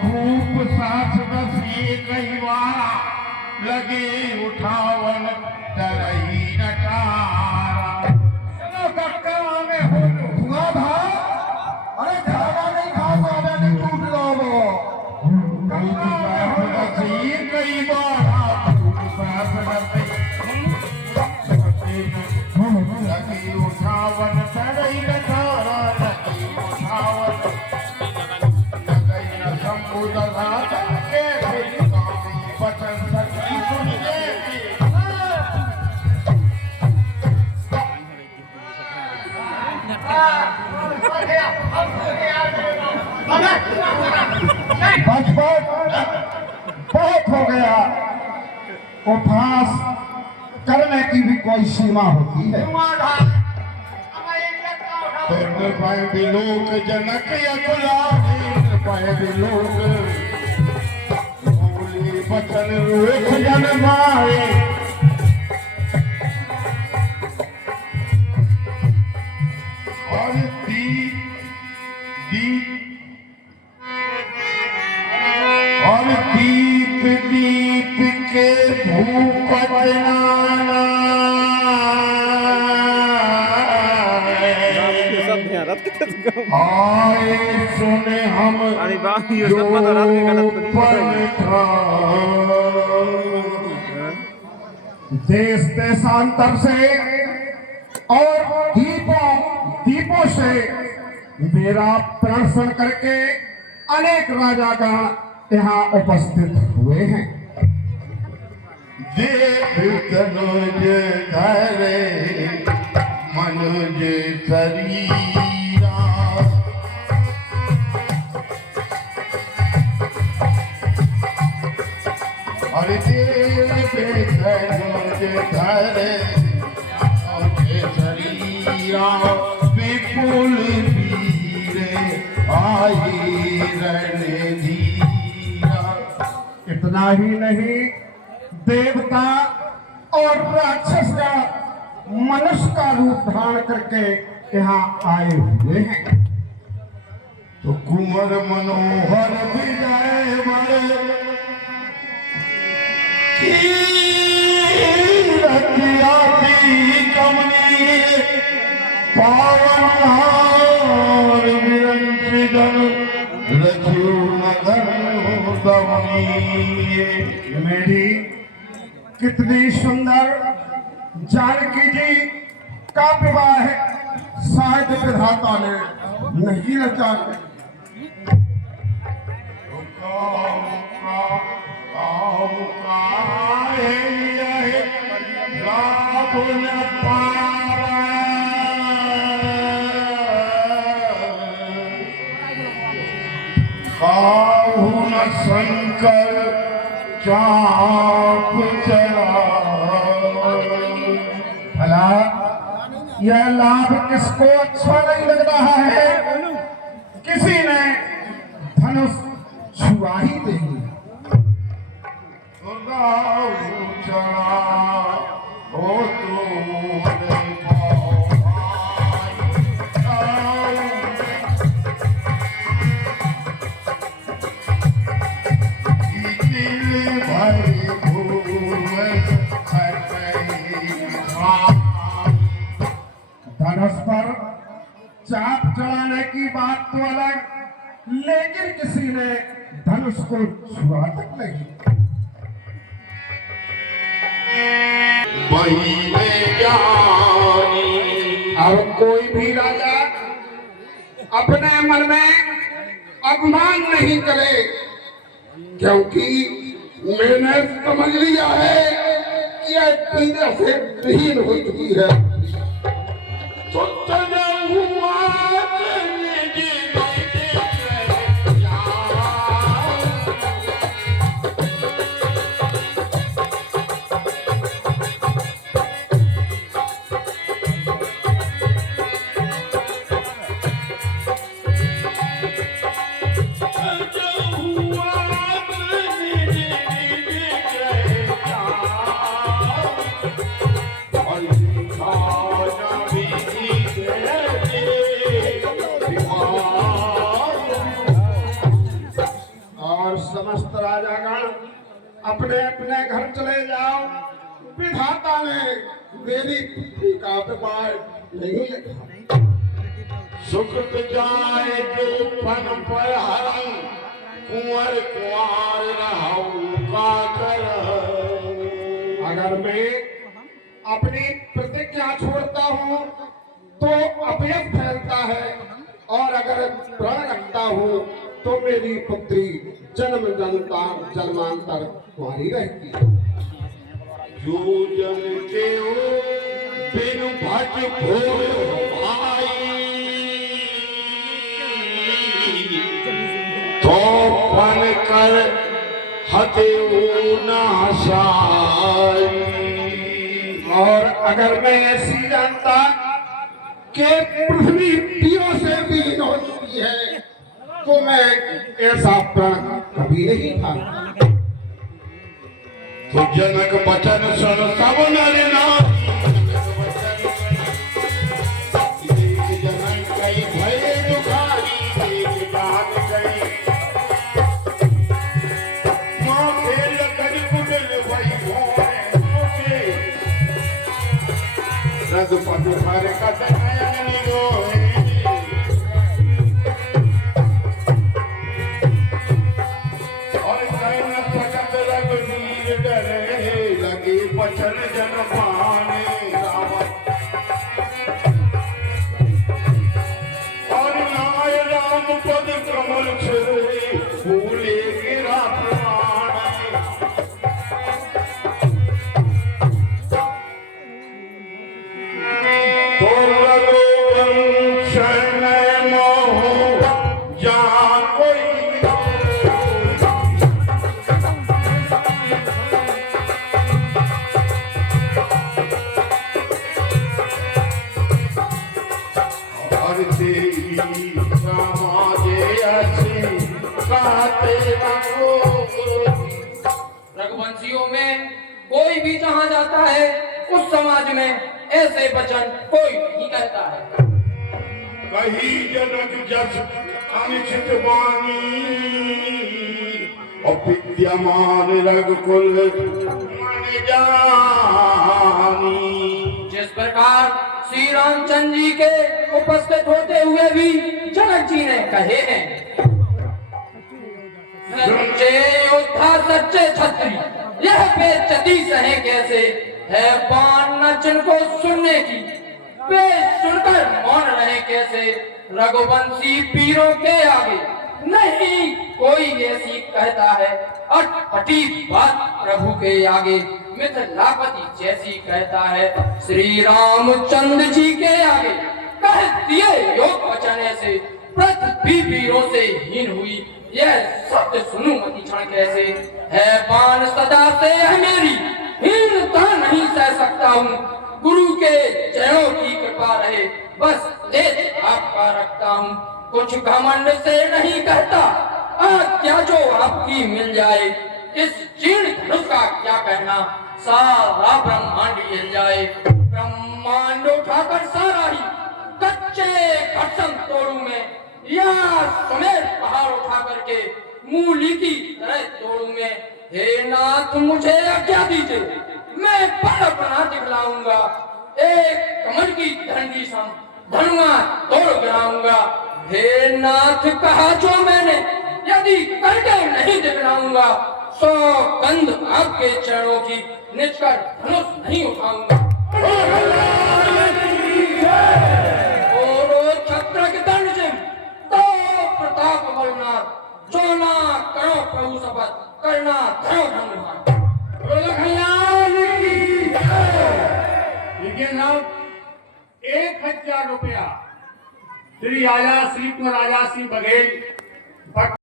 खूब सास बसी कई वारा लगे उठावन तरही नटारा। चलो कक्का में हो लो हुआ था अरे खाना नहीं खा पाना नहीं टूट लो वो खूब सास बसी कई वारा खूब सास बसी लगी उठावन तरही नटारा लगी उठावन लगई न समुद्र रात के बचन सखी सुन के बच बहुत हो गया। उपहास करने की भी कोई सीमा होती है। पाए बिलोक जनक अकुलादीन पाए बिलोक बोली बचन रूख जन मारे। और दीप दीप के भूप जनाना आए सुने हम जो देश देशांतर से और दीपों से मेरा प्रदर्शन करके अनेक राजागण यहाँ उपस्थित हुए हैं। देख तनुज धरे मनुज शरीरा और देख तनुज धरे मनुज शरीरा विपुल वीरे आई रणधीरा। इतना ही नहीं देवता और राक्षस का मनुष्य का रूप धारण करके यहाँ आए हुए हैं। तो कुंवर मनोहर विजय वर कमनी पावन विरंजन रचु मेरी कितनी सुंदर जानकी जी का विवाह शायद विधाता ने नहीं रचा। शंकर चाप चला भला यह लाभ किसको अच्छा नहीं लग रहा है? किसी ने धनुष छुआ ही नहीं। हो तो धनुष पर चाप चढ़ाने की बात तो अलग, लेकिन किसी ने धनुष को छुआ तक नहीं। अब कोई भी राजा अपने मन में अभिमान नहीं करे, क्योंकि मैंने समझ लिया है कि यह पीने से विहीन हो चुकी है। और समस्त राजागण अपने अपने घर चले जाओ। विधाता ने मेरी पुत्री का व्यापार नहीं लिखा। सुकृत जाए जो फन पर हरम, कुंवर कुंवर रहूं का कर। अगर मैं अपनी प्रतिज्ञा छोड़ता हूँ तो अपयश फैलता है, और अगर प्रण रखता हूँ तो मेरी पुत्री जन्म जन्मांतर तुम्हारी रहती है। जो जन के हो बिनु भट भोर भाई, तो फन कर हते नाशाई। और अगर मैं ऐसी जानता कि पृथ्वी तीरों से बीन होती है तो मैं ऐसा प्रण कभी नहीं था। तो जनक बचन सुन सब नर नारी, देख जनक कई भय दुखारी, देख जान गई मां खेल कर कुटिल भई भोरे सोचे, रघुपति हर कत नयन निगोहे। और कहीं न सकत रघुवीर डरे, लगे बचन जन पाने रावण। और नाय राम पद कमल छुए, फूले गिरा प्रमाण। तो रघुवंश में मोह जान कोई और तेरी समाजे अच्छी कहते रखो। रघुवंशियों में कोई भी जहाँ जाता है उस समाज में ऐसे वचन कोई नहीं कहता है। कही जनक जस अनिश्चित वाणी, और विद्यमान रघुकुल मन जानी। जिस प्रकार श्री रामचंद्र जी के उपस्थित होते हुए भी जनक जी ने कहे हैं, सच्चे योद्धा सच्चे छत्री, यह बेइज्जती सहे कैसे, है बाण नचन को सुनने की, वे सुनकर मौन रहे कैसे। रघुवंशी पीरों के आगे नहीं कोई ऐसी कहता है, अटपटी बात प्रभु के आगे मिथिलापति जैसी कहता है। श्री रामचंद्र जी के आगे कह दिए योग वचन ऐसे, पृथ्वी वीरों से हीन हुई, यह सत्य सुनू मति क्षण कैसे। है बाण सदा से है मेरी, हीनता नहीं सह सकता हूँ, गुरु के चरणों की कृपा रहे, बस तेज आपका रखता हूँ। कुछ घमंड से नहीं कहता, क्या जो आपकी मिल जाए, इस जीर्ण धनुष का क्या कहना, सारा ब्रह्मांड हिल जाए। ब्रह्मांड उठाकर सारा ही कच्चे घटसम तोड़ू में, या समेत पहाड़ उठा करके मूली की तरह तोड़ू में। हे नाथ मुझे आज्ञा दीजिए, मैं पर अपना दिखलाऊंगा, एक कमल की डंडी सम धनुआ तोड़ गिराऊंगा। हे नाथ कहा जो मैंने, यदि करके नहीं दिखलाऊंगा, सौ कंध आपके चरणों की निचकर धनुष नहीं उठाऊंगा। और छत्र के दंड सिंह तो प्रताप बलनाथ, जो ना करो प्रभु शपथ, करना धरो धनुष। देखिए साहब, 1000 रुपया श्री राजा श्री राजा सिंह बघेल